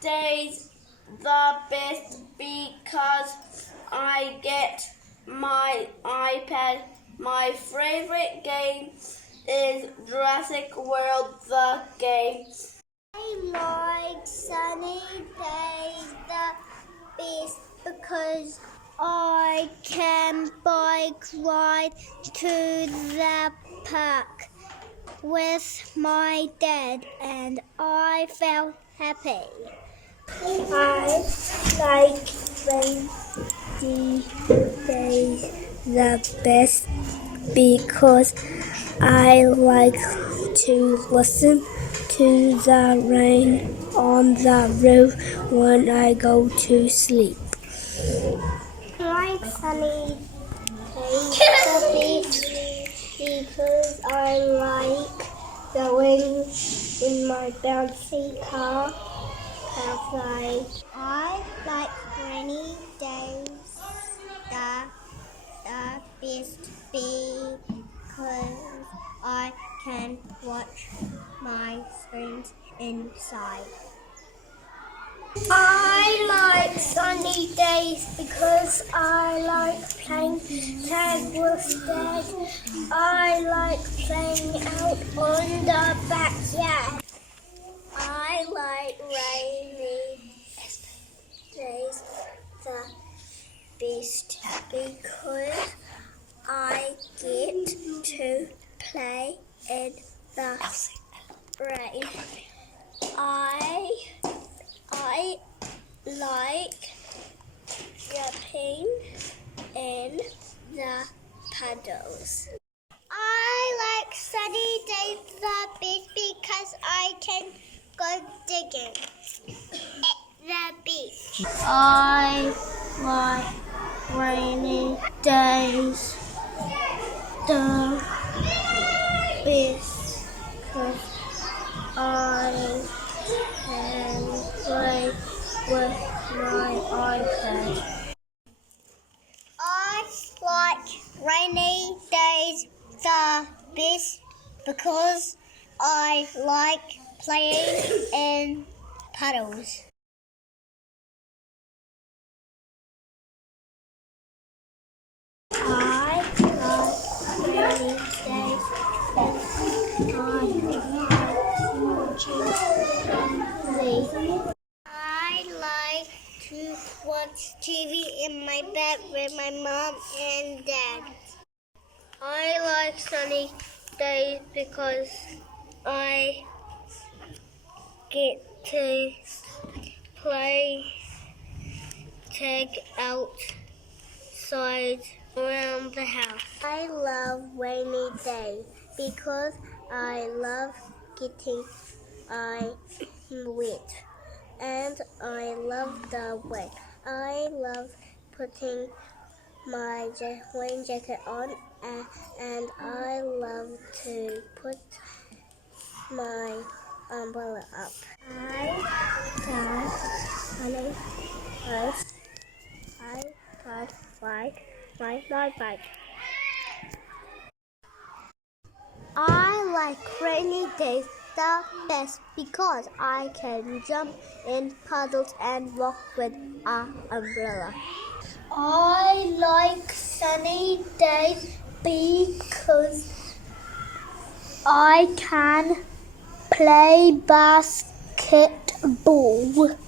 days the best because I get my iPad. My favorite game is Jurassic World, the game. I like sunny days the best because I can bike ride to the park with my dad and I felt happy. I like rainy days the best because I like to listen to the rain on the roof when I go to sleep. I like sunny days because I like going in my bouncy car outside. I like rainy days the best because I can watch my friends inside. I like sunny days because I like playing tag with Dad. I like playing out on the backyard. I like rainy days the best because I get to play in the rain. I like jumping in the puddles. I like sunny days the best because I can go digging at the beach. I like rainy days the best because I can play with my iPad. I like rainy days the best because I like playing in puddles. I like rainy days because I like watching TV. I like to watch TV in my bed with my mom and dad. I like sunny days because I get to play tag outside around the house. I love rainy days because I love getting wet and I love the wet. I love putting my rain jacket on and I love to put my umbrella up. I can ride my bike. I like rainy days the best because I can jump in puddles and walk with an umbrella. I like sunny days because I can play basketball. What?